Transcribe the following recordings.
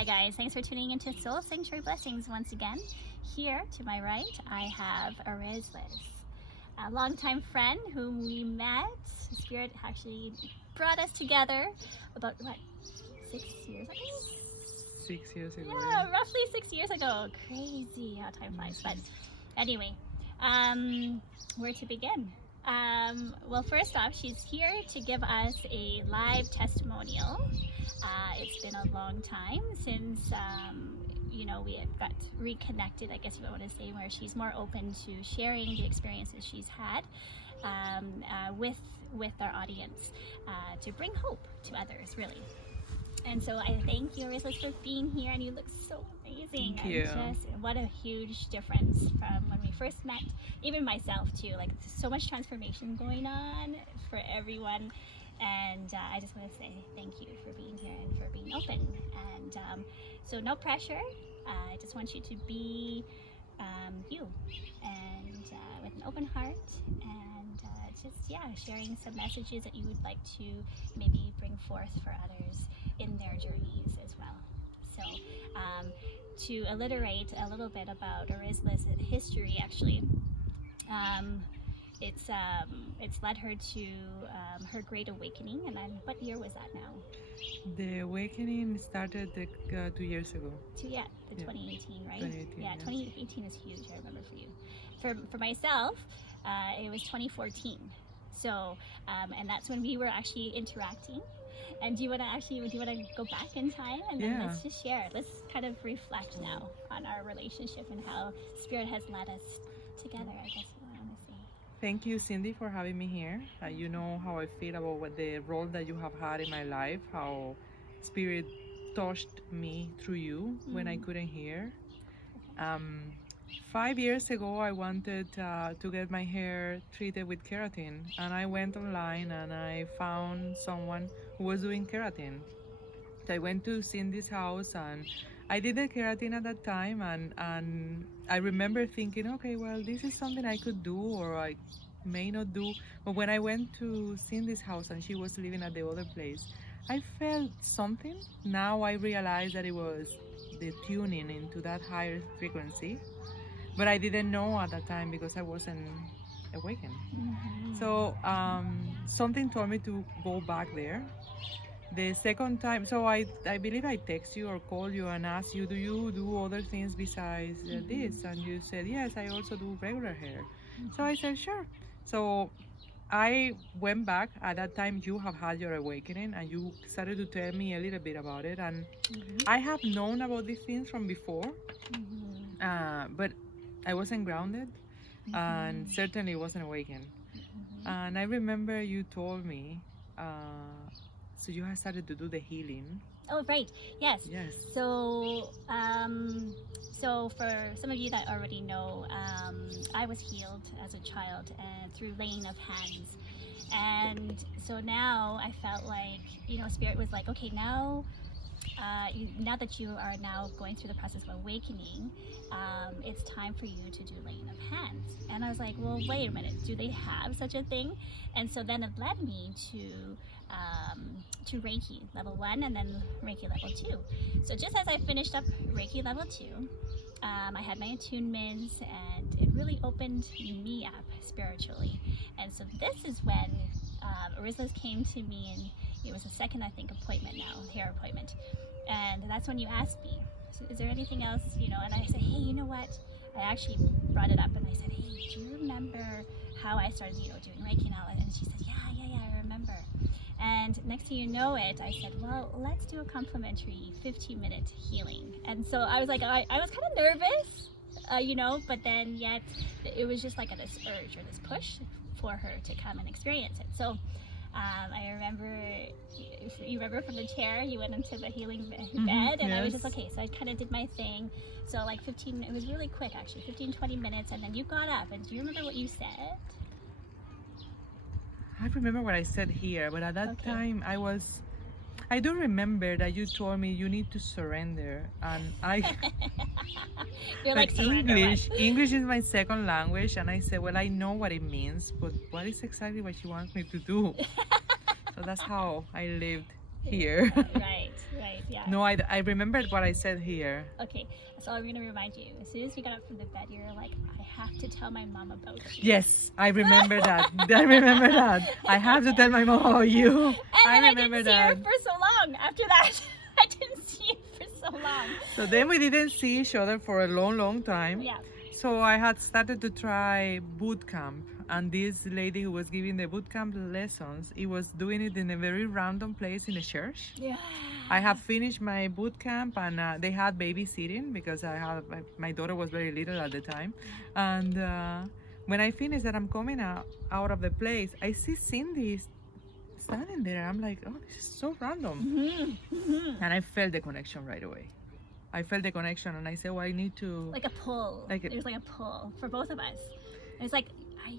Hi guys, thanks for tuning into Soul Sanctuary Blessings once again. Here to my right, I have Arizlis, a longtime friend whom we met. Spirit actually brought us together about, 6 years ago? 6 years ago. Yeah, roughly 6 years ago. Crazy how time flies. But anyway, where to begin? Well, first off, she's here to give us a live testimonial. It's been a long time since, we have got reconnected, I guess you want to say, where she's more open to sharing the experiences she's had with our audience to bring hope to others, really. And so I thank you, Arizlis, for being here, and you look so amazing. Thank you. What a huge difference from when we first met, even myself too. Like, there's so much transformation going on for everyone, and I just want to say thank you for being here and for being open. And so no pressure. I just want you to be you, and with an open heart, and sharing some messages that you would like to maybe bring forth for others in their journeys as well. So to alliterate a little bit about Arizlis' history, actually, it's led her to her great awakening. And then, what year was that now? The awakening started 2 years ago. 2018, right? 2018, yeah, 2018 is huge, I remember for you. For myself, it was 2014. So, and that's when we were actually interacting. And do you want to go back in time, and then let's just share. Let's kind of reflect now on our relationship and how Spirit has led us together, I guess you want to say. Thank you, Cindy, for having me here. You know how I feel about the role that you have had in my life, how Spirit touched me through you when I couldn't hear. 5 years ago, I wanted to get my hair treated with keratin, and I went online and I found someone who was doing keratin. So I went to Cindy's house and I did the keratin at that time, and I remember thinking, okay, well, this is something I could do or I may not do. But when I went to Cindy's house and she was living at the other place, I felt something. Now I realize that it was the tuning into that higher frequency. But I didn't know at that time because I wasn't awakened. So something told me to go back there. The second time, so I believe I text you or call you and ask you, do you do other things besides this? And you said, yes, I also do regular hair. So I said, sure. So I went back. At that time, you have had your awakening and you started to tell me a little bit about it. And I have known about these things from before, but I wasn't grounded and certainly wasn't awakened. And I remember you told me, so you had started to do the healing. Oh, right. Yes. Yes. So, so for some of you that already know, I was healed as a child and through laying of hands. And so now I felt like, Spirit was like, okay, now that you are now going through the process of awakening, it's time for you to do laying of hands. And I was like, well, wait a minute, do they have such a thing? And so then it led me to Reiki level 1 and then Reiki level 2. So just as I finished up Reiki level 2, I had my attunements, and it really opened me up spiritually. And so this is when Arizlis came to me, and it was a second, I think, appointment now, hair appointment. And that's when you asked me, so is there anything else, and I said, hey, you know what? I actually brought it up and I said, hey, do you remember how I started, doing Reiki and all that? And she said, yeah, I remember. And next thing you know it, I said, well, let's do a complimentary 15-minute healing. And so I was like, I was kind of nervous, but then yet it was just like this urge or this push for her to come and experience it. So I remember, you remember from the chair, you went into the healing bed, and I was just, okay, so I kind of did my thing. So like it was really quick actually, 15-20 minutes, and then you got up, and do you remember what you said? I remember what I said here, but at that time I don't remember that you told me you need to surrender, and You're like English is my second language, and I said, well, I know what it means, but what is exactly what you want me to do? So that's how I lived here. Right. Yeah. No, I remembered what I said here. Okay, so I'm gonna remind you. As soon as you got up from the bed, you're like, I have to tell my mom about you. Yes, I remember that. I remember that. I have to tell my mom about you. And I then remember I didn't see her that. for so long after that. I didn't see you for so long. So then we didn't see each other for a long time. Yeah. So I had started to try boot camp, and this lady who was giving the boot camp lessons, he was doing it in a very random place in a church. Yeah. I have finished my boot camp, and they had babysitting because my daughter was very little at the time. And when I finished that, I'm coming out of the place. I see Cindy standing there. I'm like, oh, this is so random. And I felt the connection right away. I felt the connection, and I said, well, I need to... Like a pull. There's like a pull for both of us. And it's like, I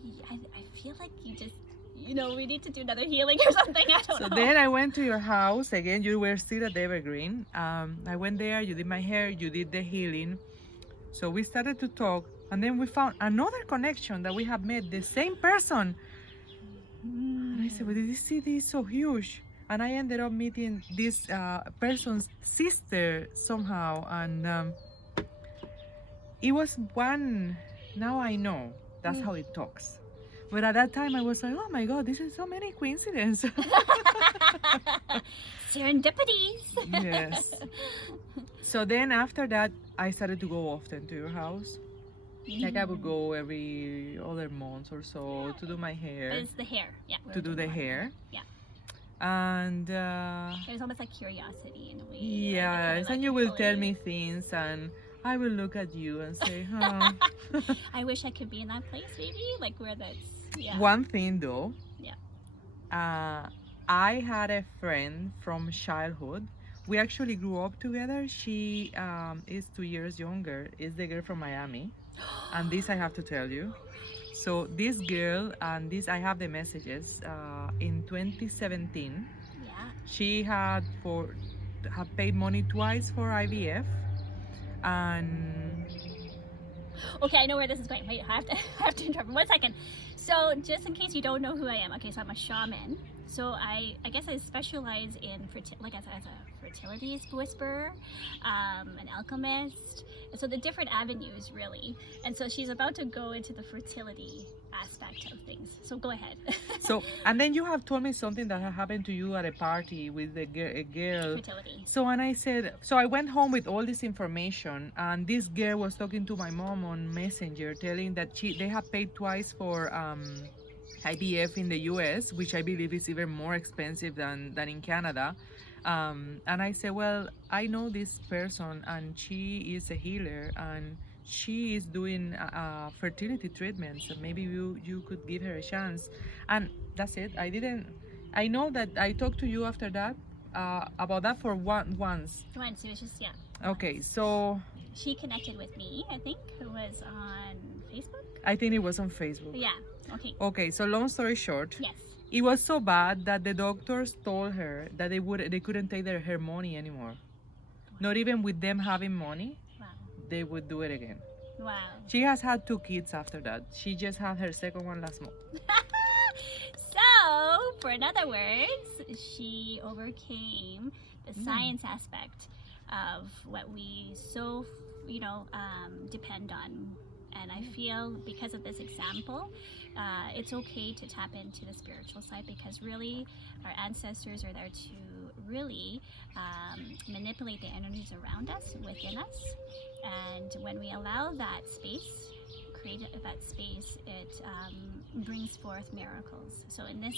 feel like you just, we need to do another healing or something. I don't know. So then I went to your house. Again, you were still at Evergreen. I went there, you did my hair, you did the healing. So we started to talk, and then we found another connection that we have met the same person. And I said, well, this city is so huge. And I ended up meeting this person's sister somehow. And it was one, now I know, that's how it talks. But at that time I was like, oh my God, this is so many coincidences. Serendipities. Yes. So then after that, I started to go often to your house. Like I would go every other month or so to do my hair. But it's the hair, yeah. To do the hair. Yeah. And it was almost like curiosity in a way. yes, and you will tell me things, and I will look at you and say, huh. I wish I could be in that place, maybe, like where that's, yeah. One thing though. Yeah. I had a friend from childhood. We actually grew up together. She is 2 years younger. Is the girl from Miami. And this I have to tell you. So this girl, and this I have the messages, in 2017, she had paid money twice for IVF, and okay, I know where this is going. Wait, I have to interrupt. 1 second. So just in case you don't know who I am, okay, so I'm a shaman. So I guess I specialize in as a fertility whisperer, an alchemist. So the different avenues really. And so she's about to go into the fertility aspect of things. So go ahead. So, and then you have told me something that had happened to you at a party with a girl. Fertility. So, and I said, so I went home with all this information, and this girl was talking to my mom on Messenger, telling that they have paid twice for IVF in the US, which I believe is even more expensive than in Canada. And I said, well, I know this person, and she is a healer, and she is doing fertility treatments, and maybe you could give her a chance. And that's it. I know that I talked to you after that about that for once. Once, it was just, yeah. Okay, so she connected with me, I think it was on Facebook. I think it was on Facebook. Yeah. Okay. Okay, so long story short. Yes. It was so bad that the doctors told her that they couldn't take her money anymore. Wow. Not even with them having money. Wow. They would do it again. Wow. She has had 2 kids after that. She just had her second one last month. So, in other words, she overcame the science aspect of what we so, depend on. And I feel because of this example, it's okay to tap into the spiritual side, because really our ancestors are there to really manipulate the energies around us, within us. And when we allow that space, create that space, it brings forth miracles. So in this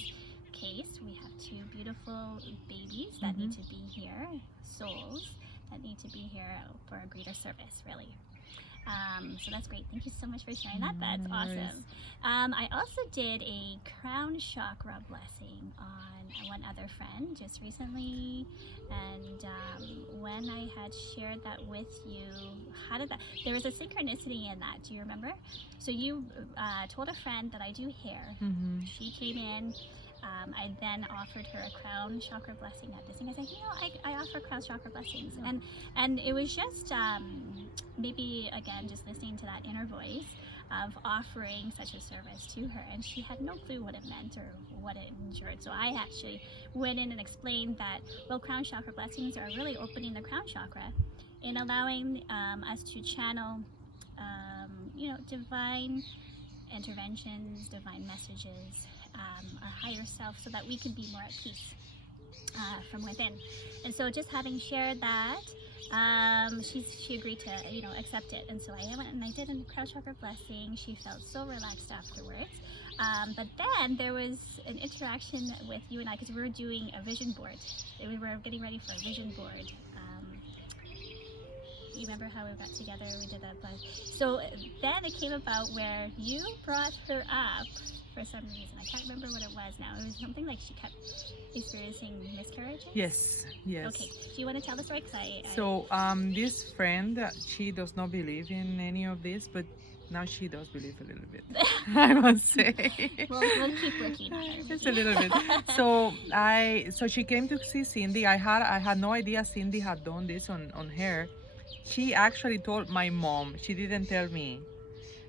case, we have 2 beautiful babies that need to be here, souls that need to be here for a greater service, really. So that's great. Thank you so much for sharing that. That's awesome. I also did a crown chakra blessing on one other friend just recently, and when I had shared that with you, there was a synchronicity in that. Do you remember? So you told a friend that I do hair. She came in. I then offered her a crown chakra blessing at this thing. I said, I offer crown chakra blessings. And it was just, maybe, again, just listening to that inner voice, of offering such a service to her, and she had no clue what it meant or what it endured. So I actually went in and explained that, well, crown chakra blessings are really opening the crown chakra and allowing us to channel, divine interventions, divine messages, our higher self, so that we can be more at peace from within. And so just having shared that, she agreed to accept it. And so I went and I did a crown chakra blessing. She felt so relaxed afterwards. But then there was an interaction with you and I, because we were doing a vision board. We were getting ready for a vision board. You remember how we got together? We did that. So then it came about where you brought her up for some reason. I can't remember what it was now. It was something like she kept experiencing miscarriages. Yes. Okay. Do you want to tell the story? So this friend, she does not believe in any of this, but now she does believe a little bit. I must say. We'll keep looking at her. Just a little bit. So she came to see Cindy. I had no idea Cindy had done this on her. She actually told my mom. She didn't tell me.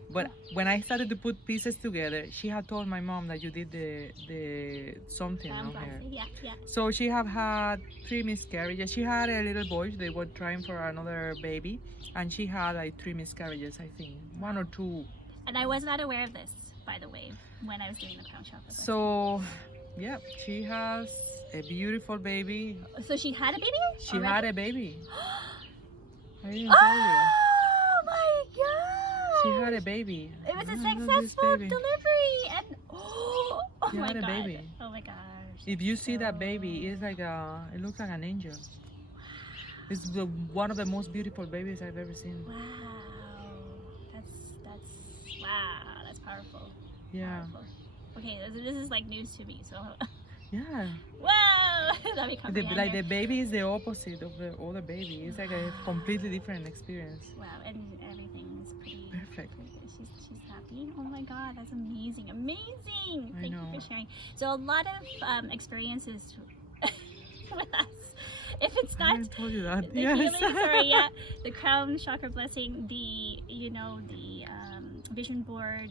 But when I started to put pieces together, she had told my mom that you did the something on her. Yeah. So she have had 3 miscarriages. She had a little boy. They were trying for another baby, and she had like 3 miscarriages, I think, 1 or 2. And I was not aware of this, by the way, when I was doing the crown chakra. So, yeah, she has a beautiful baby. So she had a baby? She had a baby. I didn't Oh tell you. my God! She had a baby. It was a I love this successful baby. delivery, and oh She my had a God! baby. Oh my gosh! If you see that baby, it's like it looks like an angel. It's one of the most beautiful babies I've ever seen. Wow, that's powerful. Yeah. Powerful. Okay, this is like news to me. So. Yeah. Wow! Let me comprehend Like the baby is the opposite of the other baby. It's like a completely different experience. Wow, and everything is pretty Perfect. She's happy. Oh my God, that's amazing! Amazing! Thank you for sharing. So a lot of experiences with us. If it's not I told you that. the Yes. healing, the crown chakra blessing, the vision board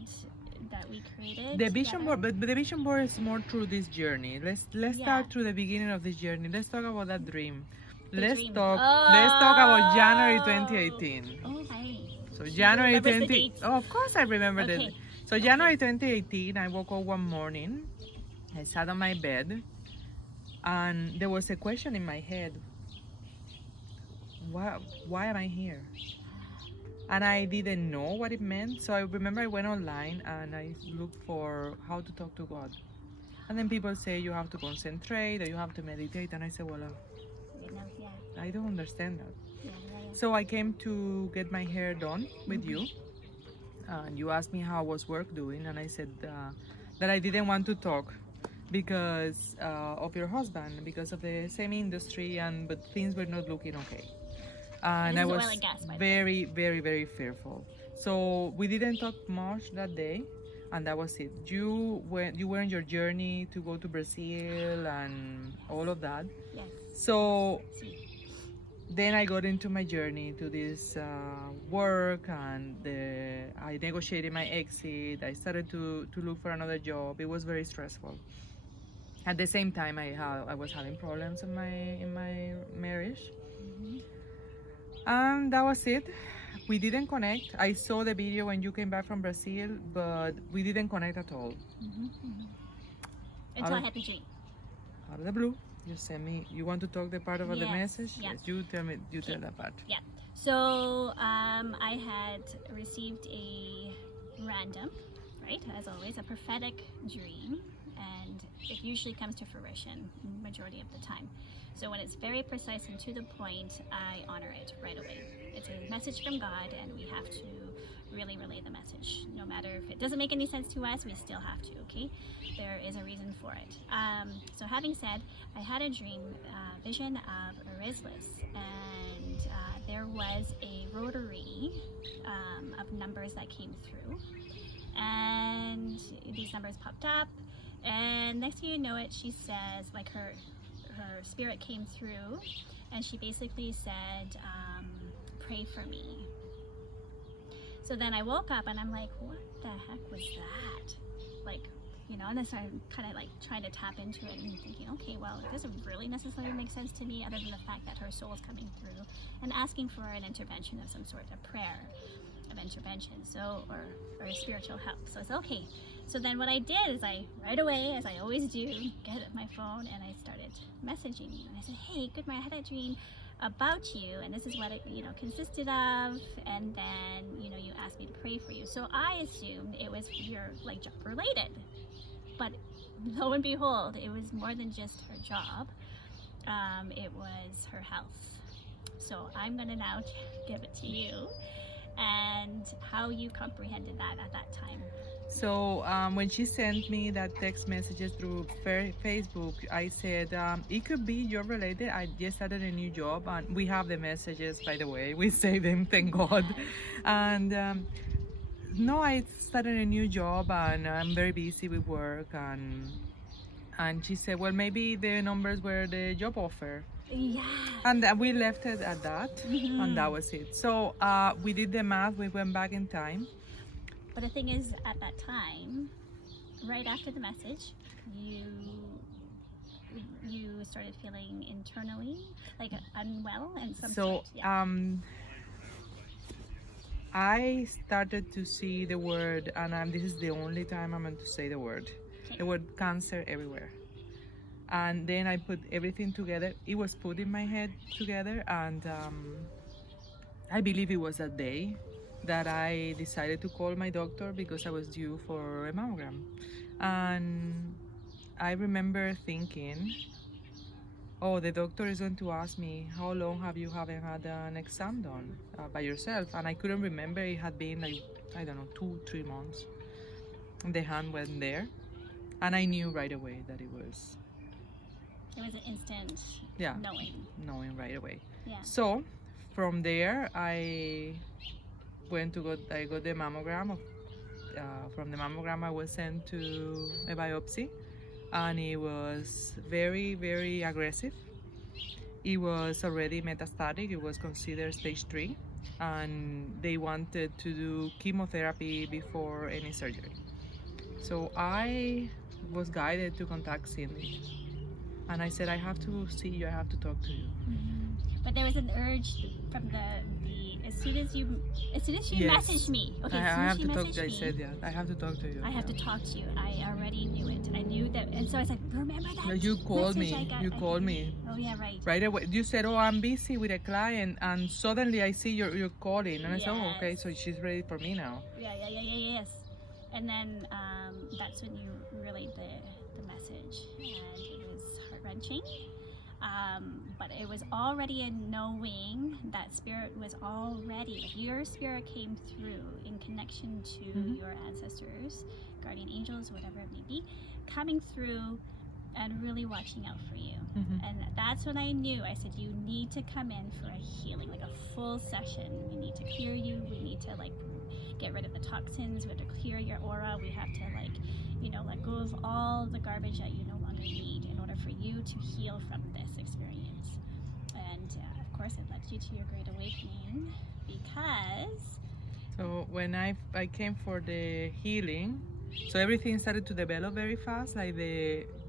that we created. The vision together. board, but the vision board is more through this journey. Let's start through the beginning of this journey. Let's talk about that dream. Let's talk about January 2018. Oh, hi. So January remembers the 20. dates. Oh, of course I remember Okay. that. So January 2018, I woke up one morning. I sat on my bed, and there was a question in my head. Why am I here? And I didn't know what it meant. So I remember I went online and I looked for how to talk to God. And then people say you have to concentrate or you have to meditate. And I said, well, I don't understand that. Yeah. So I came to get my hair done with you. And you asked me how was work doing. And I said that I didn't want to talk because of your husband, because of the same industry, but things were not looking okay. And I was very, very, very fearful. So we didn't talk much that day, and that was it. You were on your journey to go to Brazil and all of that. Yes. So then I got into my journey to this work, and I negotiated my exit. I started to look for another job. It was very stressful. At the same time, I was having problems in my marriage. Mm-hmm. And that was it. We didn't connect. I saw the video when you came back from Brazil, but we didn't connect at all. Until I had the dream. Out of the blue, you sent me. You want to talk the part about the message? Yeah. Yes. You tell me. You tell that part. Yeah. So I had received a random, right, as always, a prophetic dream, and it usually comes to fruition majority of the time. So when it's very precise and to the point, I honor it right away. It's a message from God, and we have to really relay the message. No matter if it doesn't make any sense to us, we still have to, okay? There is a reason for it. So having said, I had a dream vision of Erislis, and there was a rotary of numbers that came through, and these numbers popped up, and next thing you know it, she says, like her spirit came through, and she basically said, pray for me. So then I woke up and I'm like, what the heck was that? Like, you know, and then so I'm kind of like trying to tap into it and thinking, okay, well, it doesn't really necessarily make sense to me other than the fact that her soul is coming through and asking for an intervention of some sort, a prayer of intervention, so, or a spiritual help. So it's okay. So then what I did is I, right away, as I always do, get my phone and I started messaging you. And I said, hey, good morning, I had a dream about you and this is what it, you know, consisted of, and then, you know, you asked me to pray for you. So I assumed it was your like job related, but lo and behold, it was more than just her job. It was her health. So I'm gonna now give it to you and how you comprehended that at that time. So when she sent me that text messages through Facebook, I said, it could be job related. I just started a new job and we have the messages, by the way. We save them, thank God. And no, I started a new job and I'm very busy with work. And she said, well, maybe the numbers were the job offer. Yeah. And we left it at that, and that was it. So we did the math, we went back in time. But the thing is, at that time, right after the message, you started feeling internally like unwell and some So sort. Yeah. I started to see the word, and this is the only time I'm going to say the word cancer everywhere. And then I put everything together. It was put in my head together, and I believe it was that day that I decided to call my doctor because I was due for a mammogram. And I remember thinking, oh, the doctor is going to ask me, how long have you haven't had an exam done by yourself? And I couldn't remember. It had been like, I don't know, 2-3 months. And the hand went there. And I knew right away that it was an instant knowing right away. Yeah. So from there, I got the mammogram. From the mammogram, I was sent to a biopsy, and it was very, very aggressive. It was already metastatic. It was considered stage 3, and they wanted to do chemotherapy before any surgery. So I was guided to contact Cindy, and I said, I have to see you, I have to talk to you. But there was an urge from the as soon as she Yes. messaged me. Okay, I as soon have as she to talk. messaged I me, said, yeah, I have to talk to you. I have to talk to you. I already knew it. I knew that, and so I said, remember that? No, you called message me. I got? You called me. Oh yeah, right. Right away. You said, oh, I'm busy with a client, and suddenly I see you're calling, and I said, oh, okay, so she's ready for me now. Yes. And then that's when you relayed the message, and it was heart-wrenching. But it was already a knowing that spirit was already, your spirit came through in connection to your ancestors, guardian angels, whatever it may be, coming through and really watching out for you. And that's when I knew. I said, you need to come in for a healing, like a full session. We need to clear you. We need to like get rid of the toxins. We have to clear your aura. We have to like, you know, let go of all the garbage that you no longer need in order for you to heal from this experience. And of course, it led you to your great awakening because. So when I came for the healing, so everything started to develop very fast, like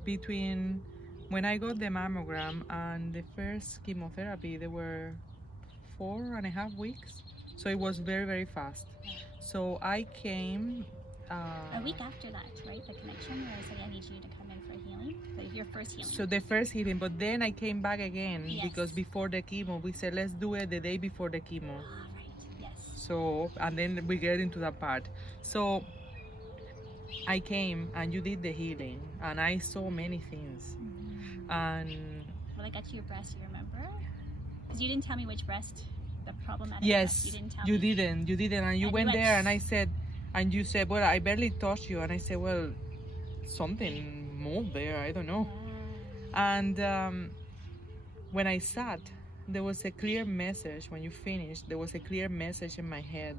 between when I got the mammogram and the first chemotherapy, there were 4.5 weeks. So it was very, very fast. So I came a week after that, right? The connection where I said, I need you to come in for healing, like your first healing. So the first healing, but then I came back again because Yes. before the chemo, we said, let's do it the day before the chemo. Right, yes. So, and then we get into that part. So I came and you did the healing and I saw many things. And well, I got to your breast, you remember? Because you didn't tell me which breast, the problematic yes, breast. You didn't tell you me. didn't. And you went there and I said, and you said, well, I barely touched you. And I said, well, something moved there, I don't know. And when I sat, there was a clear message. When you finished, there was a clear message in my head.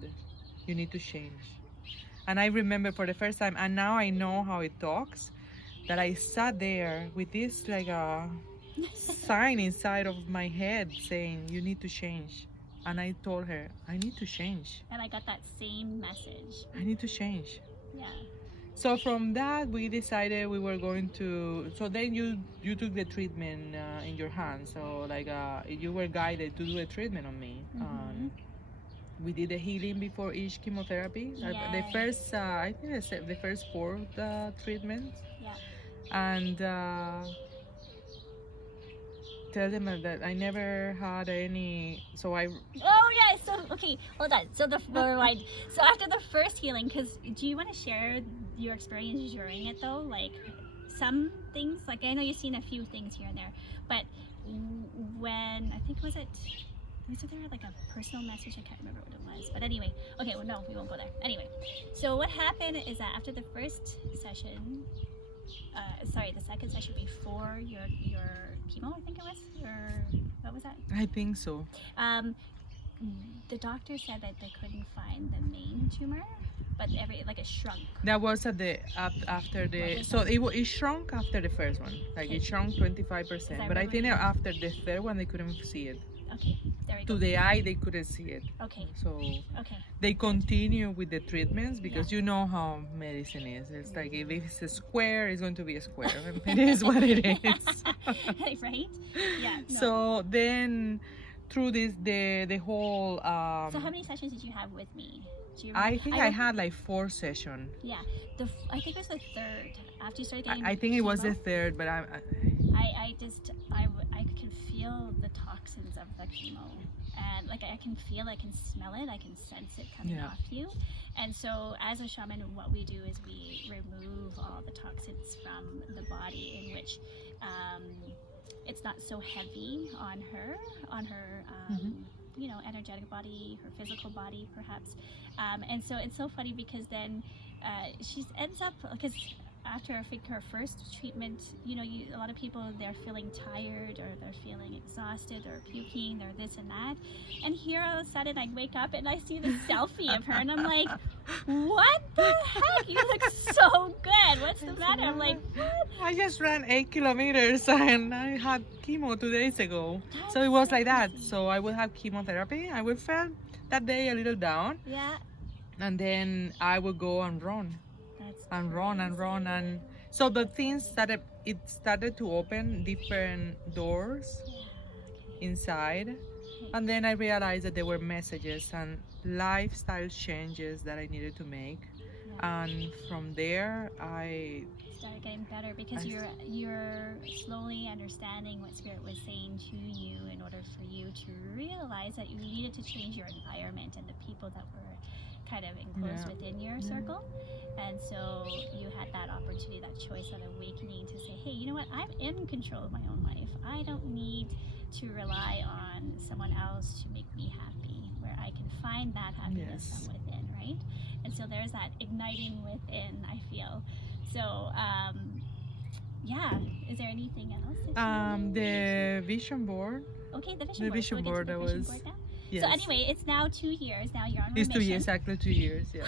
You need to change. And I remember for the first time, and now I know how it talks, that I sat there with this like a sign inside of my head saying, you need to change. And I told her, I need to change. And I got that same message. I need to change. Yeah. So from that, we decided we were going to. So then you took the treatment in your hands. So like you were guided to do a treatment on me. We did a healing before each chemotherapy. The Yes. first, I think the first 4 treatments. Yeah. And tell them that I never had any. So I. Oh yeah. So okay, hold on. So rewind. So after the first healing, because do you want to share your experience during it though? Like some things. Like I know you've seen a few things here and there, but when I think was there like a personal message? I can't remember what it was. But anyway, okay. Well, no, we won't go there. Anyway, so what happened is that after the first session, the second session before your chemo, I think it was, what was that? I think so. The doctor said that they couldn't find the main tumor, but it shrunk. That was at the after the. So it shrunk after the first one. Like it shrunk 25%. But I think after the third one they couldn't see it. Okay, there we go. To the eye they couldn't see it. Okay. So okay. They continue with the treatments because you know how medicine is. It's like if it's a square, it's going to be a square. It is what it is. Right? Yeah. No. So then through the whole. So how many sessions did you have with me? Do you I think I had like 4 sessions. Yeah, I think it was the third after you started getting. I think it was the third, but I can feel the toxins of the chemo, and like I can smell it, I can sense it coming off you. And so as a shaman, what we do is we remove all the toxins from the body, in which it's not so heavy on her energetic body, her physical body perhaps. And so it's so funny because then she ends up, because after I think her first treatment, a lot of people, they're feeling tired or they're feeling exhausted or puking or this and that. And here all of a sudden I wake up and I see this selfie of her and I'm like, what the heck? You look so good. What's the matter? I'm like, what? I just ran 8 kilometers and I had chemo 2 days ago. So it was like that. So I would have chemotherapy. I would feel that day a little down. Yeah. And then I would go and run. And run and run, and so the things started to open different doors inside, and then I realized that there were messages and lifestyle changes that I needed to make, and from there I started getting better because you're slowly understanding what spirit was saying to you in order for you to realize that you needed to change your environment and the people that were kind of enclosed within your circle. And so you had that opportunity, that choice, that awakening to say, hey, you know what, I'm in control of my own life. I don't need to rely on someone else to make me happy, where I can find that happiness from within, right? And so there's that igniting within, I feel. So is there anything else the vision board. Okay, the vision board. That was yes. So anyway, it's now 2 years. Now you're on remission. It's 2 years, exactly 2 years, yeah.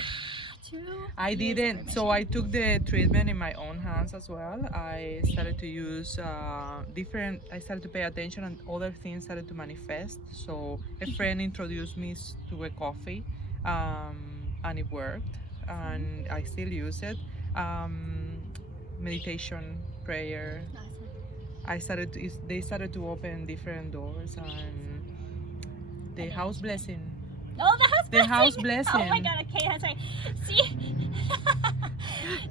I didn't, so I took the treatment in my own hands as well. I started to use I started to pay attention and other things started to manifest. So a friend introduced me to a coffee and it worked and I still use it. Meditation, prayer. They started to open different doors and the house blessing. Oh, the house blessing. Oh my God, okay, that's right. See,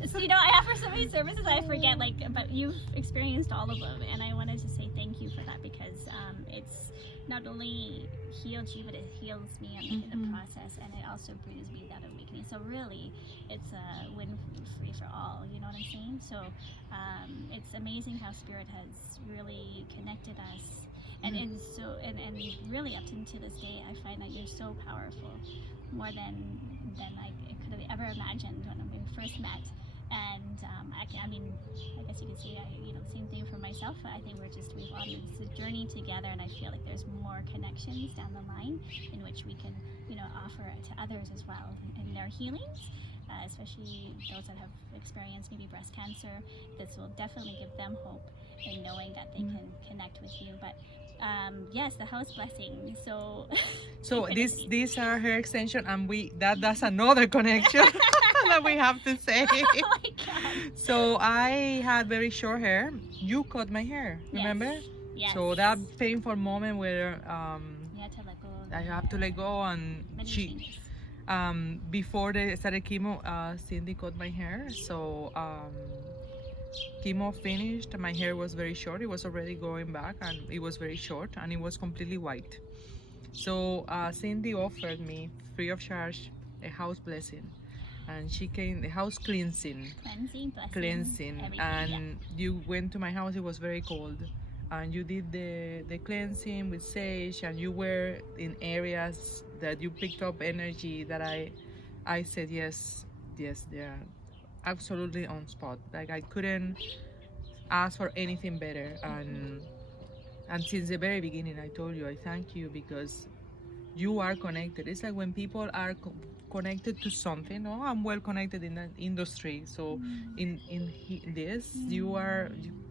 so, I have for so many services, I forget, but you've experienced all of them, and I wanted to say thank you for that because it's not only healed you, but it heals me in the process, and it also brings me that awakening. So really, it's a win free for all, you know what I'm saying? So it's amazing how Spirit has really connected us. And really up to this day, I find that you're so powerful, more than I could have ever imagined when we first met. And I guess you could say, same thing for myself. I think we've on this journey together, and I feel like there's more connections down the line in which we can, offer it to others as well in their healings. Especially those that have experienced maybe breast cancer. This will definitely give them hope in knowing that they can connect with you. But yes, the house blessing. So So synchronicity. these are her extension, and that's another connection that we have to say. Oh my god. So I had very short hair. You cut my hair, remember? Yes. So that painful moment where You had to let go of I have to let go, and many she changes. before they started chemo, Cindy cut my hair. So chemo finished, my hair was very short. It was already growing back, and it was very short, and it was completely white. So Cindy offered me free of charge a house blessing, and she came the house cleansing, Cleansing, and you went to my house. It was very cold, and you did the cleansing with sage, and you were in areas that you picked up energy that I said yes, they're absolutely on spot. Like I couldn't ask for anything better, and since the very beginning I told you I thank you because you are connected. It's like when people are connected to something. Oh, I'm well connected in that industry. So this,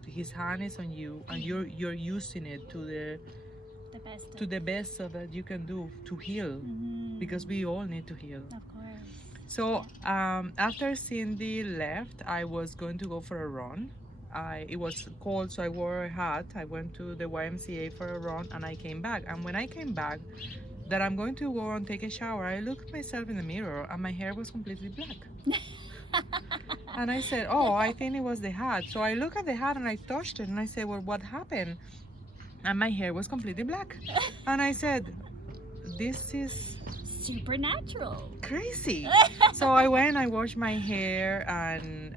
his hand is on you, and you're using it to the best of that you can do to heal, because we all need to heal. Of course. So after Cindy left, I was going to go for a run. It was cold, so I wore a hat. I went to the YMCA for a run, and I came back. And when I came back, that I'm going to go and take a shower, I looked at myself in the mirror, and my hair was completely black. And I said, oh, I think it was the hat. So I looked at the hat, and I touched it, and I said, well, what happened? And my hair was completely black. And I said, this is supernatural. Crazy. So I went, I washed my hair, and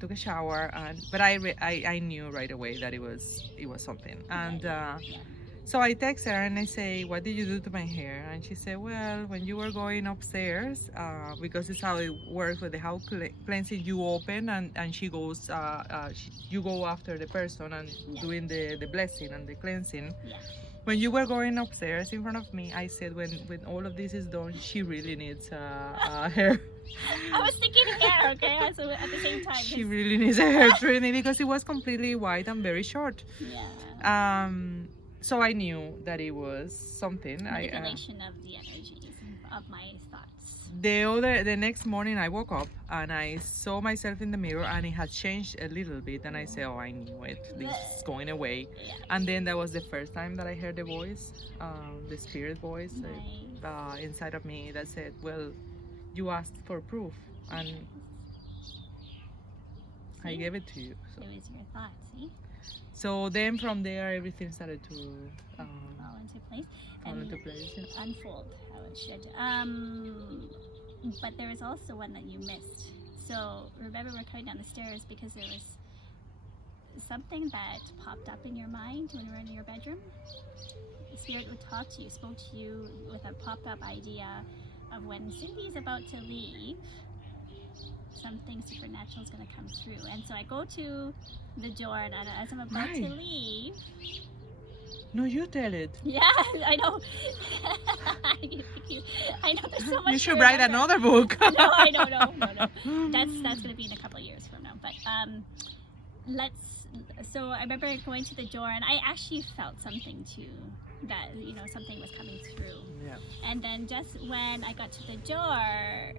took a shower, but I knew right away that it was something. And so I text her and I say, what did you do to my hair? And she said, well, when you were going upstairs, because it's how it works with the house cleansing, you open, and she goes, you go after the person and doing the blessing and the cleansing. When you were going upstairs in front of me, I said, when all of this is done, she really needs hair. I was thinking hair, okay? So at the same time, she really needs a hair trimming because it was completely white and very short. Yeah. So I knew that it was something. Manipulation of the energies of my thoughts. The next morning I woke up and I saw myself in the mirror, and it had changed a little bit, and I said, oh, I knew it, this is going away. And then that was the first time that I heard the voice, the spirit voice inside of me that said, well, you asked for proof, and I gave it to you. So. It was your thought, see? So then from there everything started to fall into place yeah. Unfold how it should. But there was also one that you missed. So remember, we're coming down the stairs because there was something that popped up in your mind when you were in your bedroom. The spirit would talk to you, spoke to you with a popped up idea of when Cindy's about to leave, something supernatural is going to come through. And so I go to the door, and as I'm about to leave, no, you tell it. Yeah, I know. I know there's so much. You should write another book. No, I don't know. No. That's going to be in a couple of years from now. But so I remember going to the door, and I actually felt something too, that something was coming through. Yeah. And then just when I got to the door,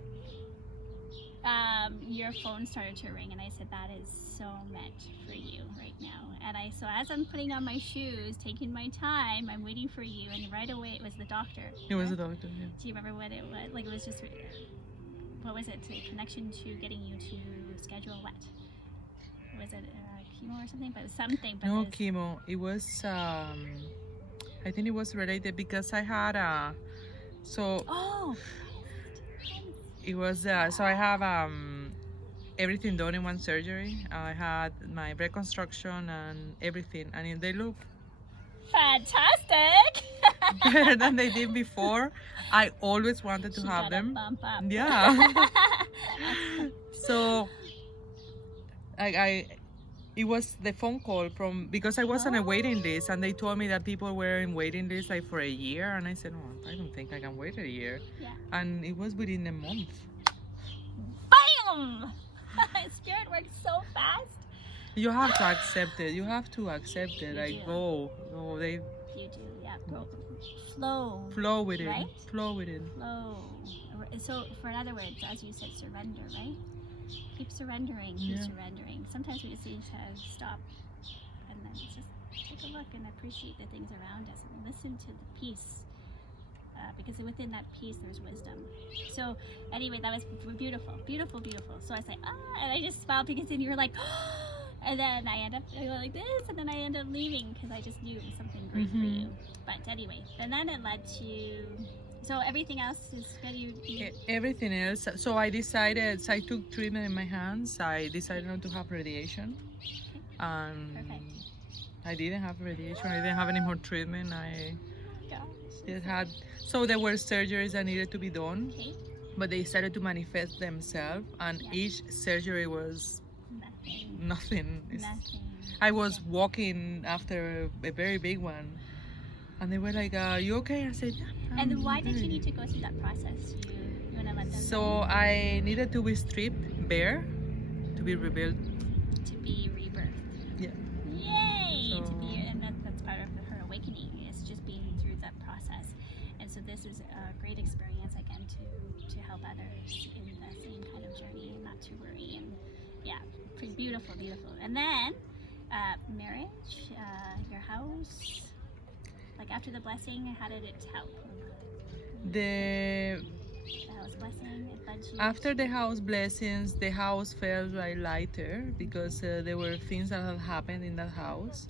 your phone started to ring, and I said, that is so meant for you right now. And so as I'm putting on my shoes, taking my time, I'm waiting for you, and right away it was the doctor. It was the doctor, yeah. Do you remember what it was? Like, it was just, what was it? A connection to getting you to schedule what? Was it chemo or something? But something. But no chemo. It was, I think it was related because I had Oh! It was, so I have everything done in one surgery. I had my reconstruction and everything, and they look fantastic! better than they did before. I always wanted to have them. Bump up. Yeah. So it was the phone call because I was on a waiting list, and they told me that people were in waiting list like for a year, and I said, oh, I don't think I can wait a year. Yeah. And it was within a month. Bam! Spirit works so fast. You have to accept it. You have to accept it. Like, go. They you do. Yeah, flow. Flow with it. Right? Flow with it. Flow. So, for other words, as you said, surrender, right? Keep surrendering. Keep Yeah. surrendering. Sometimes we just need to stop and then just take a look and appreciate the things around us and listen to the peace. Because within that peace, there's wisdom. So, anyway, that was beautiful, beautiful, beautiful. So I say, and I just smiled because then you were like, and then I end up going like this, and then I end up leaving because I just knew it was something great for you. But anyway, and then it led to, so everything else is good. Everything else. So I decided, so I took treatment in my hands. I decided not to have radiation. Perfect. I didn't have radiation. I didn't have any more treatment. I Gosh. just had, so there were surgeries that needed to be done, Okay. but they started to manifest themselves, and Yeah. each surgery was Nothing. nothing. Nothing. I was walking after a very big one, and they were like, "You okay?" I said, "Yeah." And why did you need to go through that process? You want to let them So know? I needed to be stripped bare to be rebuilt. To be rebirthed. Yeah. Yay! So- To be, and that's part of her awakening, is just being through that process. And so this is a great experience again to help others in the same kind of journey and not to worry. And yeah, pretty beautiful, beautiful. And then marriage, your house. Like after the blessing, how did it help? The The house blessing, it led you. After the house blessings, the house felt like lighter because there were things that had happened in that house.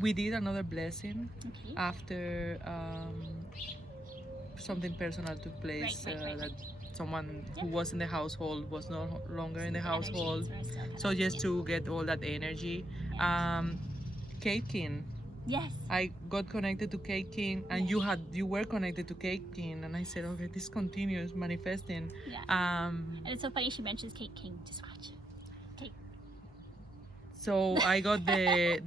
We did another blessing Okay. after something personal took place. Right. That someone who Yeah. was in the household was no longer in the Energies household. were still kind So of- just yeah. to get all that energy. Kate King. Yes. I got connected to Kate King, and you were connected to Kate King, and I said, okay, this continues manifesting. Yeah. And it's so funny she mentions Kate King. Just watch. Kate. So I got I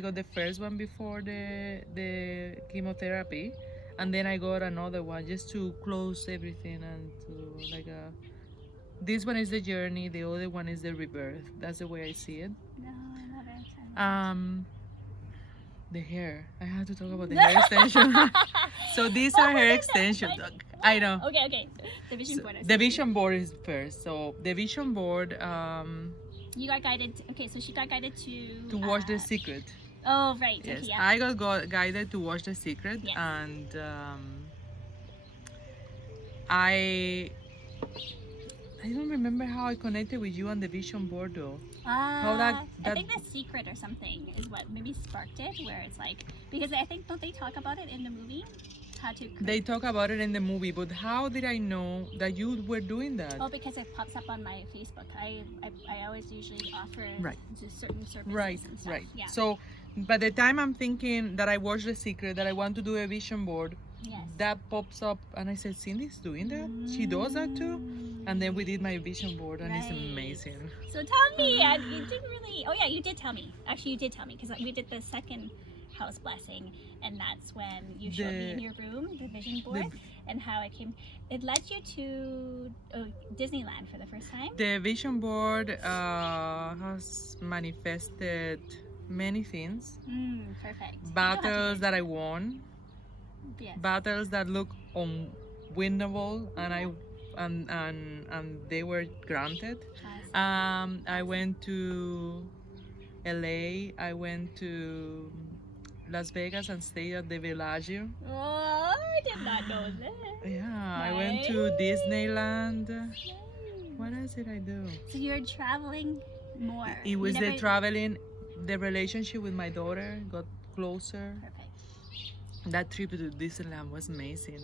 got the first one before the chemotherapy, and then I got another one just to close everything and to like this one is the journey, the other one is the rebirth. That's the way I see it. No, I love it. I love The hair. I have to talk about the hair extension. So these are hair extensions. I know. Okay. The vision board. The vision board is first. So the vision board You got guided. Okay, so she got guided to watch The Secret. Oh, right. Yes, Okay, yeah. I got guided to watch The Secret, Yes. and I don't remember how I connected with you on the vision board though. I think The Secret or something is what maybe sparked it, where it's like, because I think, don't they talk about it in the movie? How to They talk about it in the movie, but how did I know that you were doing that? Oh, because it pops up on my Facebook. I always usually offer Right. just certain services Right, and stuff. right. Yeah. So by the time I'm thinking that I watched The Secret, that I want to do a vision board, Yes. that pops up, and I said, Cindy's doing that? She does that too? And then we did my vision board, and it's Right. amazing. So tell me, you didn't really. Oh yeah, you did tell me. Actually, you did tell me because we did the second house blessing, and that's when you showed me in your room the vision board and how it came. It led you to Disneyland for the first time. The vision board has manifested many things. Perfect. Battles that I won, Yes. battles that look unwinnable, and they were granted. Awesome. I went to LA. I went to Las Vegas and stayed at the Bellagio. Oh, I did not know that. Yeah, I went to Disneyland. What else did I do? So you're traveling more. It was the traveling, the relationship with my daughter got closer. Perfect. That trip to Disneyland was amazing.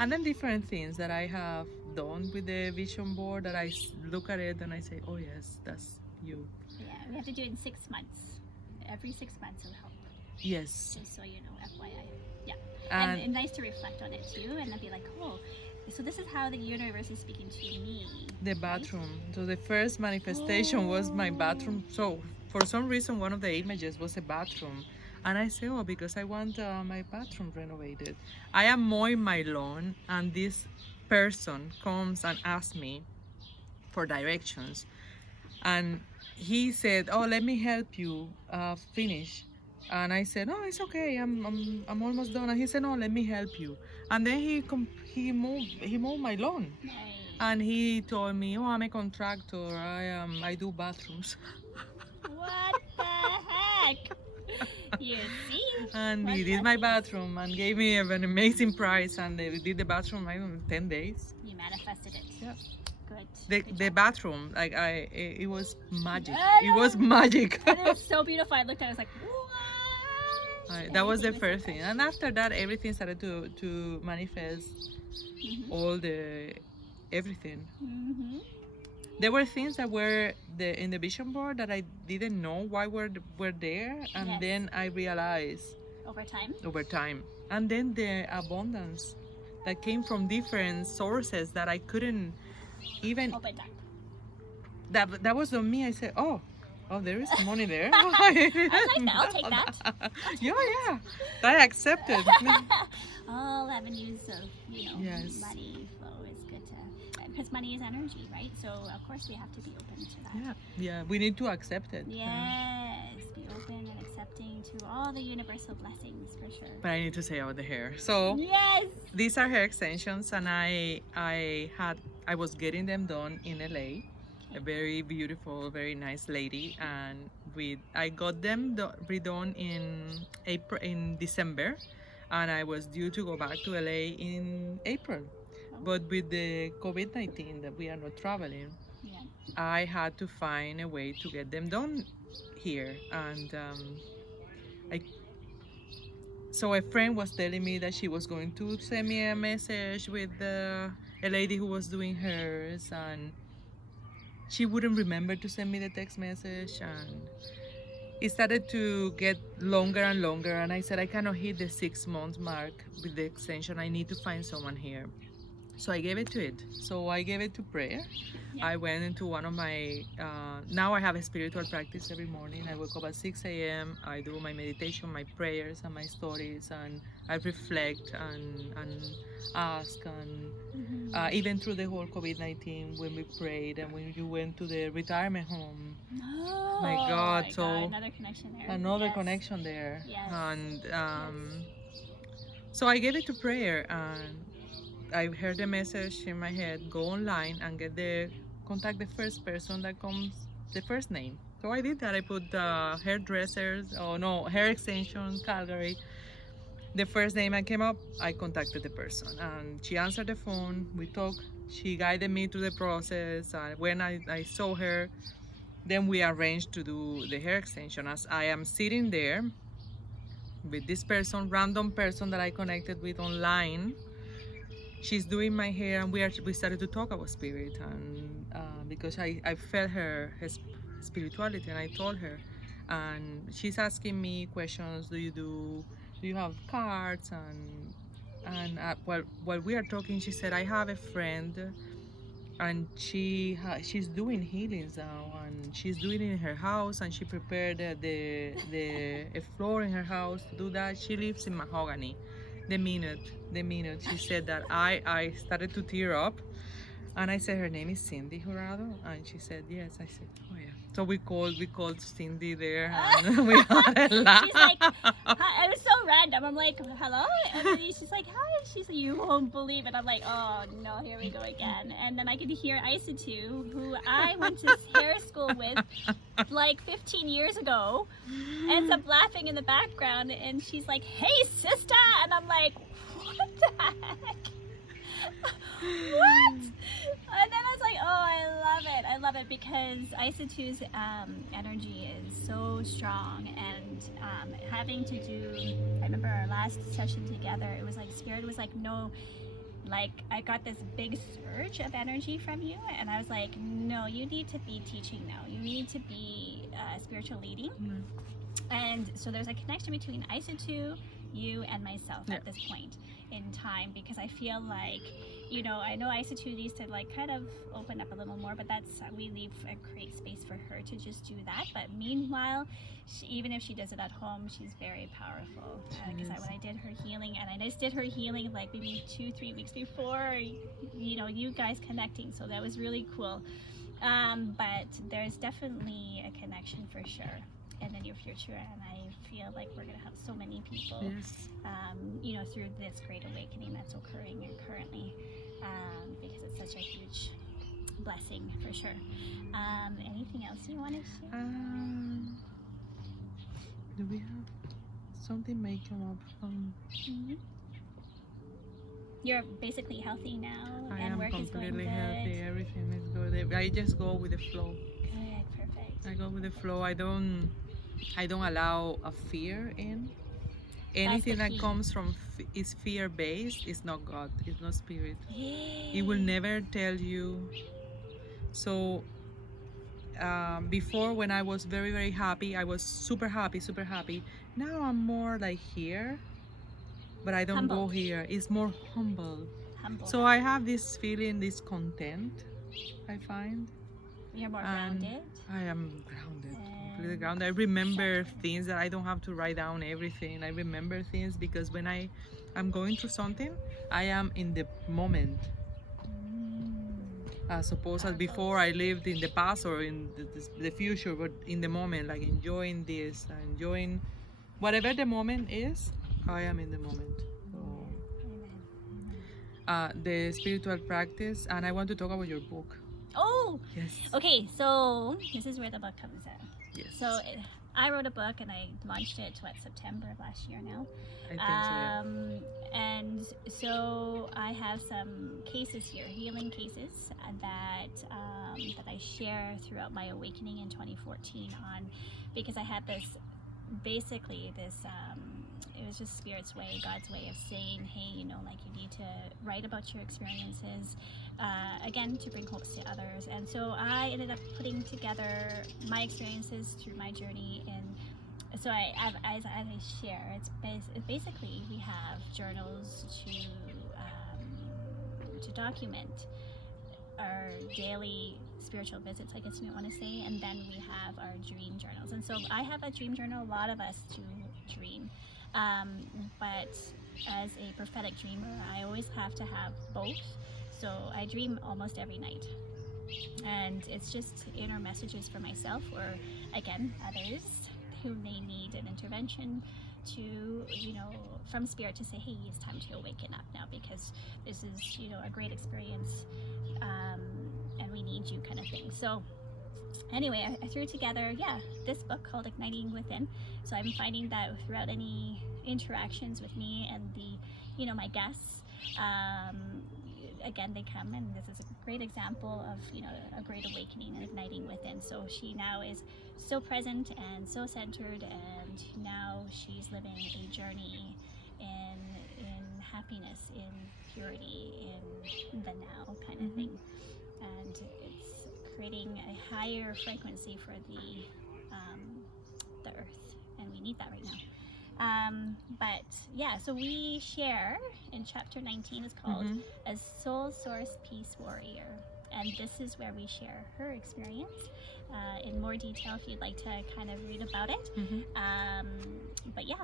And then different things that I have done with the vision board that I look at it and I say, oh yes, that's you. Yeah, we have to do it in 6 months. Every 6 months will help. Yes. Just so you know, FYI. Yeah. And And nice to reflect on it too, and then be like, oh, so this is how the universe is speaking to me. the bathroom. So the first manifestation was my bathroom. So for some reason, one of the images was a bathroom. And I say, oh, because I want my bathroom renovated. I am mowing my lawn, and this person comes and asks me for directions. And he said, oh, let me help you finish. And I said, "Oh, it's okay. I'm almost done." And he said, "No, let me help you." And then he moved my lawn. Nice. And he told me, "Oh, I'm a contractor. I do bathrooms." What the heck? You see? And What he did my blessings. bathroom and gave me an amazing price. And they did the bathroom in 10 days. You manifested it. Yeah. Good. The Good the job. bathroom, like it was magic. I It was know. magic. And it was so beautiful. I looked at it, I was like, what? That was the Everything first so thing. fresh. And after that, everything started to manifest. Mhm. All the everything. Mhm. There were things that were in the vision board that I didn't know why were there, and Yes. then I realized Over time. over time. And then the abundance that came from different sources that I couldn't even. Opened up. That was on me. I said, "Oh, there is money there." I like that. I'll take that. Yeah. I accepted. All avenues of, Yes. money flow is good to, because money is energy, right? So of course we have to be open to that. Yeah. We need to accept it. Yes, be open and accepting to all the universal blessings for sure. But I need to say about the hair. So Yes. these are hair extensions, and I was getting them done in LA. A very beautiful, very nice lady, and I got them redone in December, and I was due to go back to LA in April. But with the COVID-19 that we are not traveling, Yeah. I had to find a way to get them done here, and so a friend was telling me that she was going to send me a message with a lady who was doing hers, and she wouldn't remember to send me the text message, and it started to get longer and longer, and I said I cannot hit the 6 months mark with the extension. I need to find someone here. So I gave it to it. So I gave it to prayer. Yeah. I went into one of my, now I have a spiritual practice every morning. I wake up at 6 a.m. I do my meditation, my prayers, and my stories, and I reflect and ask. And even through the whole COVID-19, when we prayed and when you went to the retirement home, Oh my God, so another connection there. another Yes. connection there. Yes. And so I gave it to prayer, and I heard the message in my head, go online and contact the first person that comes, the first name. So I did that. I put hairdressers, hair extension, Calgary. The first name I came up, I contacted the person, and she answered the phone. We talked. She guided me through the process. When I saw her, then we arranged to do the hair extension. As I am sitting there with this person, random person that I connected with online, she's doing my hair, and we started to talk about spirit, and because I felt her spirituality, and I told her, and she's asking me questions. Do you have cards? And while we are talking, she said, I have a friend, and she's doing healings now, and she's doing it in her house, and she prepared the floor in her house to do that. She lives in mahogany. The minute she said that, I started to tear up, and I said, her name is Cindy Jurado, and she said yes. I said, oh yeah. So we called Cindy there, and we had a laugh. She's like, hi. It was so random. I'm like, hello? And then she's like, hi. She's like, you won't believe it. I'm like, oh no, here we go again. And then I could hear Isatu, who I went to hair school with like 15 years ago, ends up laughing in the background, and she's like, hey sister, and I'm like, what the heck? What? And then I was like, oh, I love it because Isatu's energy is so strong, and having to do, I remember our last session together, it was like Spirit was like, no, like I got this big surge of energy from you, and I was like, no, you need to be teaching now, you need to be spiritual leading. And so there's a connection between Isatu, you, and myself at this point in time, because I feel like, I know Isatu needs to like kind of open up a little more, but we leave and create space for her to just do that. But meanwhile, even if she does it at home, she's very powerful. Because when I did her healing, and I just did her healing like maybe 2-3 weeks before, you guys connecting, so that was really cool. But there's definitely a connection for sure. and the near future, and I feel like we're going to have so many people, Yes. you know, through this great awakening that's occurring currently, because it's such a huge blessing for sure. Anything else you want to share? Do we have something may come up from? You're basically healthy now, I and am work is going completely good. healthy. Everything is good. I just go with the flow. Good, perfect. I go with the flow. I don't allow a fear in. Anything that key. comes from is fear based. It's not God. It's not spirit. It will never tell you. So before, when I was very, very happy, I was super happy, super happy. Now I'm more like here, but I don't Humble. go here. It's more humble. Humble. So I have this feeling, this content, I find. You're more And grounded. I am grounded, completely grounded. I remember things that I don't have to write down everything. I remember things because when I'm going through something, I am in the moment. As opposed as before, I lived in the past or in the future, but in the moment, like enjoying this, enjoying whatever the moment is, I am in the moment. So, the spiritual practice, and I want to talk about your book. Oh, yes. Okay, so this is where the book comes in. Yes. So I wrote a book and I launched it, September of last year now. I think so, yeah. And so I have some cases here, healing cases that I share throughout my awakening in 2014 because I had this, basically this, it was just Spirit's way, God's way of saying, hey, you know, like you need to write about your experiences, again, to bring hopes to others. And so I ended up putting together my experiences through my journey. And so as I share, it's basically we have journals to document our daily spiritual visits, I guess you want to say, and then we have our dream journals. And so I have a dream journal. A lot of us do dream, but as a prophetic dreamer, I always have to have both. So I dream almost every night, and it's just inner messages for myself or, again, others who may need an intervention to, you know, from Spirit to say, hey, it's time to awaken up now because this is, you know, a great experience, and we need you, kind of thing. So anyway, I threw together, this book called Igniting Within. So I'm finding that throughout any interactions with me and my guests, again, they come, and this is a great example of, you know, a great awakening and igniting within. So she now is so present and so centered, and now she's living a journey in happiness, in purity, in the now, kind of thing. And it's creating a higher frequency for the earth, and we need that right now. But yeah, so we share in chapter 19 is called a Soul Source Peace Warrior, and this is where we share her experience in more detail if you'd like to kind of read about it. But yeah,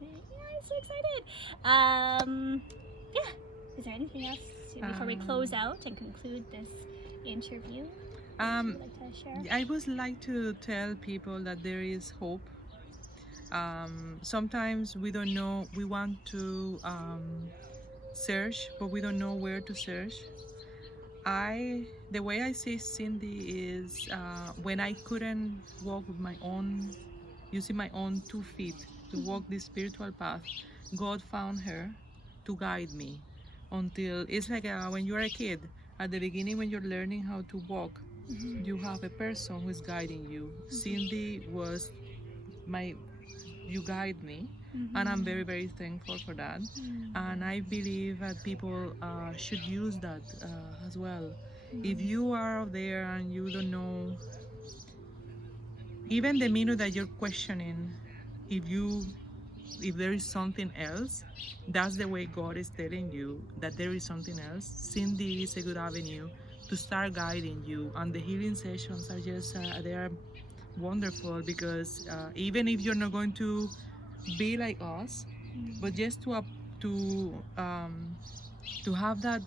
I'm so excited. Is there anything else before we close out and conclude this interview that you'd like to share? I would like to tell people that there is hope. Sometimes we don't know, we want to search, but we don't know where to search. The way I see Cindy is when I couldn't walk with using my own 2 feet to walk this spiritual path, God found her to guide me until, it's like when you're a kid, at the beginning when you're learning how to walk, you have a person who's guiding you. Cindy was you guide me, and I'm very, very thankful for that. And I believe that people should use that as well. If you are out there and you don't know, even the minute that you're questioning if there is something else, that's the way God is telling you that there is something else. Cindy is a good avenue to start guiding you, and the healing sessions are just they are wonderful because even if you're not going to be like us, but just to have that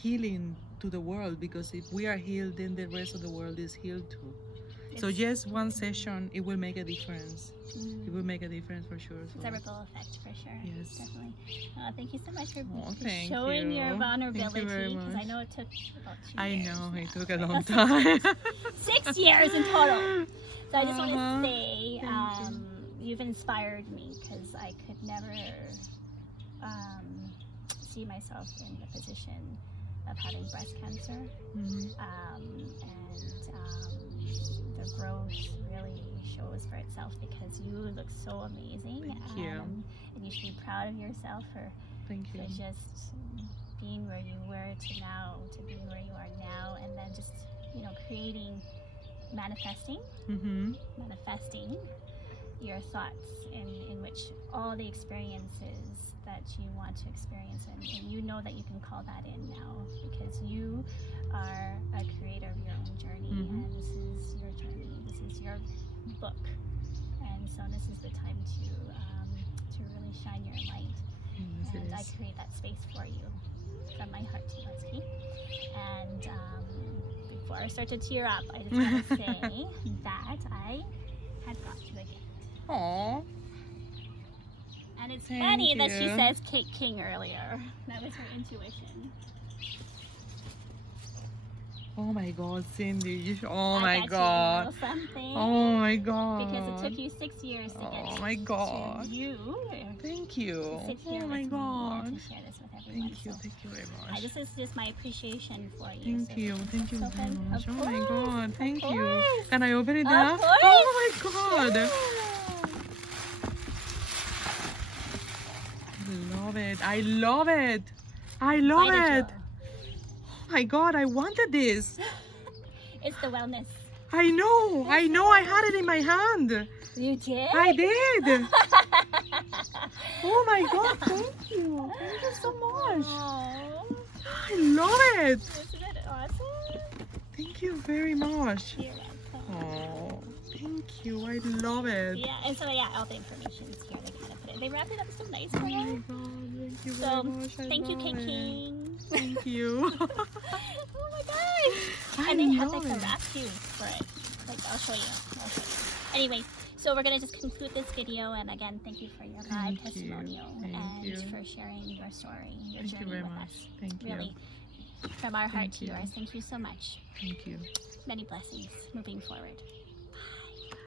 healing to the world, because if we are healed, then the rest of the world is healed too. So just one session, it will make a difference. It will make a difference for sure. It's a ripple effect for sure. Yes. Definitely. Thank you so much for Thank showing you. your vulnerability. Thank you very Because I much. know it took about 2 I years. know, it now. took a long time. 6 years in total. So I just want Uh-huh. to say Thank you. you've inspired me because I could never see myself in the position of having breast cancer. Mhm. The growth really shows for itself because you look so amazing. Thank you. And you should be proud of yourself for Thank you. just being where you were to now, to being where you are now, and then just, creating, manifesting your thoughts in which all the experiences that you want to experience, and you know that you can call that in now because you are a creator of your own journey, and this is your journey, this is your book, and so this is the time to really shine your light. Yes, it And I is. create that space for you from my heart to yours, okay? And before I start to tear up, I just want to say that I had got you a gift. Aw. And it's Thank funny that she you. says Cake King earlier. That was her intuition. Oh my God, Cindy! Oh I my got God! you something. Oh my God! Because it took you 6 years to get Oh my God! to you. Thank you! To sit here Oh my with God! me and to share this with everyone. Thank you very much. This is just my appreciation for you. Thank you very much. Of Oh my course, God! of Thank you. course. Can I open it Of now? course. Oh my God! Yeah. I love it! I love it! I love Vita it! Joe. Oh my God! I wanted this. It's the wellness. I know! I had it in my hand. You did? I did. Oh my God! Thank you! Thank you so much. Oh, I love it. isn't it awesome? Thank you very much. You're welcome. Oh, thank you. I love it. Yeah, and so all the information is here. They kind of put it. They wrapped it up so nice Oh for my you. God, thank you So very much. I thank you, love Cake it. King. Thank you. Oh my gosh! I And they have love like a it. wrap too for it. Like I'll show you. Anyway, so we're gonna just conclude this video, and again, thank you for your live Thank you. testimonial Thank and you. for sharing your story, your Thank you journey very with much. us. Thank you. Really, from our heart Thank to you. yours. Thank you so much. Thank you. Many blessings moving forward.